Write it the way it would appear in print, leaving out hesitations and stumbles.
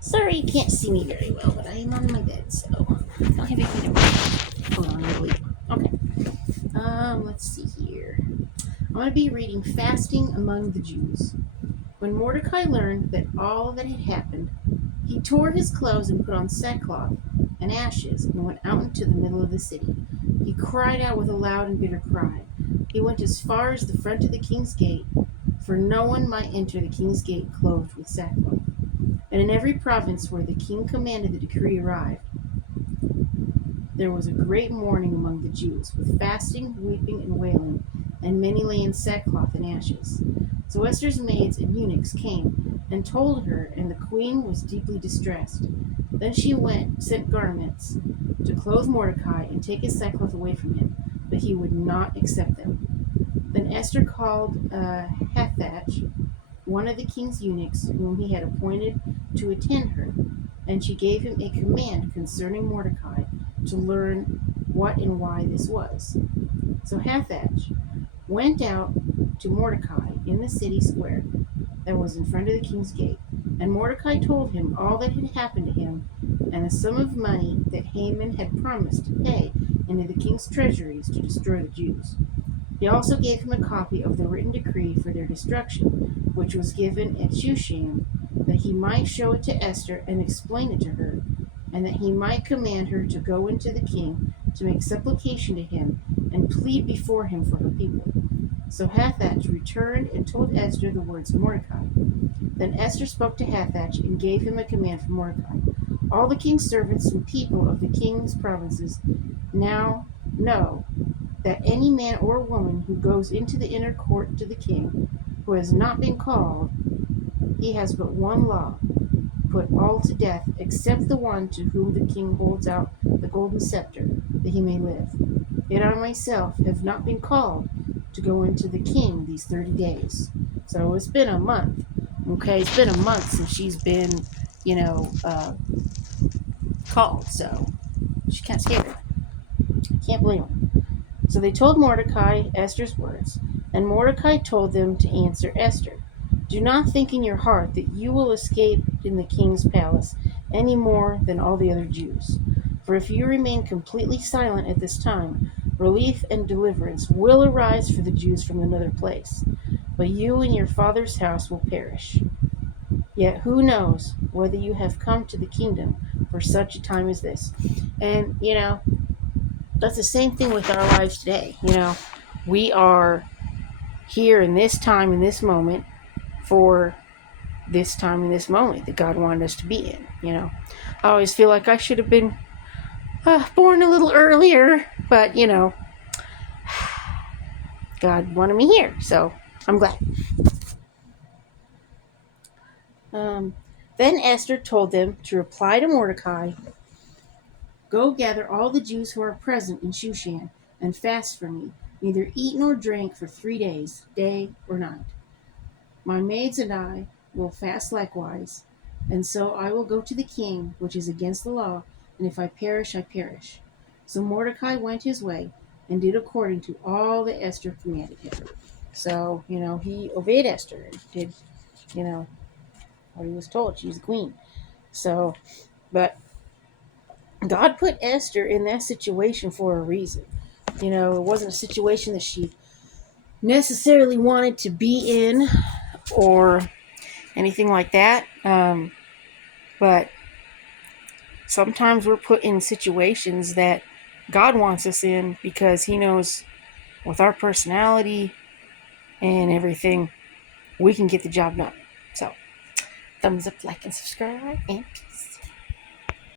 Sorry you can't see me very well, but I am on my bed, so I don't have anything to hold on really. Okay. Let's see here. I'm going to be reading Fasting Among the Jews. When Mordecai learned that all that had happened, he tore his clothes and put on sackcloth and ashes and went out into the middle of the city. He cried out with a loud and bitter cry. He went as far as the front of the king's gate, for no one might enter the king's gate clothed with sackcloth. And in every province where the king commanded the decree arrived, there was a great mourning among the Jews, with fasting, weeping, and wailing, and many lay in sackcloth and ashes. So Esther's maids and eunuchs came and told her, and the queen was deeply distressed. Then she sent garments to clothe Mordecai and take his sackcloth away from him, but he would not accept them. Then Esther called Hathach, one of the king's eunuchs, whom he had appointed to attend her, and she gave him a command concerning Mordecai to learn what and why this was. So Hathach went out to Mordecai in the city square that was in front of the king's gate, and Mordecai told him all that had happened to him and the sum of money that Haman had promised to pay into the king's treasuries to destroy the Jews. He also gave him a copy of the written decree for their destruction, which was given at Shushan, that he might show it to Esther and explain it to her, and that he might command her to go into the king to make supplication to him and plead before him for her people. So Hathach returned and told Esther the words of Mordecai. Then Esther spoke to Hathach and gave him a command for Mordecai. All the king's servants and people of the king's provinces now know that any man or woman who goes into the inner court to the king, who has not been called, he has but one law: put all to death, except the one to whom the king holds out the golden scepter, that he may live. Yet I myself have not been called to go into the king these 30 days. So it's been a month. Okay, it's been a month since she's been, called. So she can't skip it. Can't blame her. So they told Mordecai Esther's words, and Mordecai told them to answer Esther. Do not think in your heart that you will escape in the king's palace any more than all the other Jews. For if you remain completely silent at this time, relief and deliverance will arise for the Jews from another place, but you and your father's house will perish. Yet who knows whether you have come to the kingdom for such a time as this? And, that's the same thing with our lives today. We are here in this time, in this moment, for this time, in this moment that God wanted us to be in. I always feel like I should have been born a little earlier, but, God wanted me here, so I'm glad. Then Esther told them to reply to Mordecai, go gather all the Jews who are present in Shushan and fast for me, neither eat nor drink for 3 days, day or night. My maids and I will fast likewise, and so I will go to the king, which is against the law, and if I perish, I perish. So Mordecai went his way and did according to all that Esther commanded him. So, he obeyed Esther and did, what he was told. She's the queen. So, but God put Esther in that situation for a reason. It wasn't a situation that she necessarily wanted to be in or anything like that. But sometimes we're put in situations that God wants us in because he knows with our personality and everything, we can get the job done. So, thumbs up, like, and subscribe, and peace.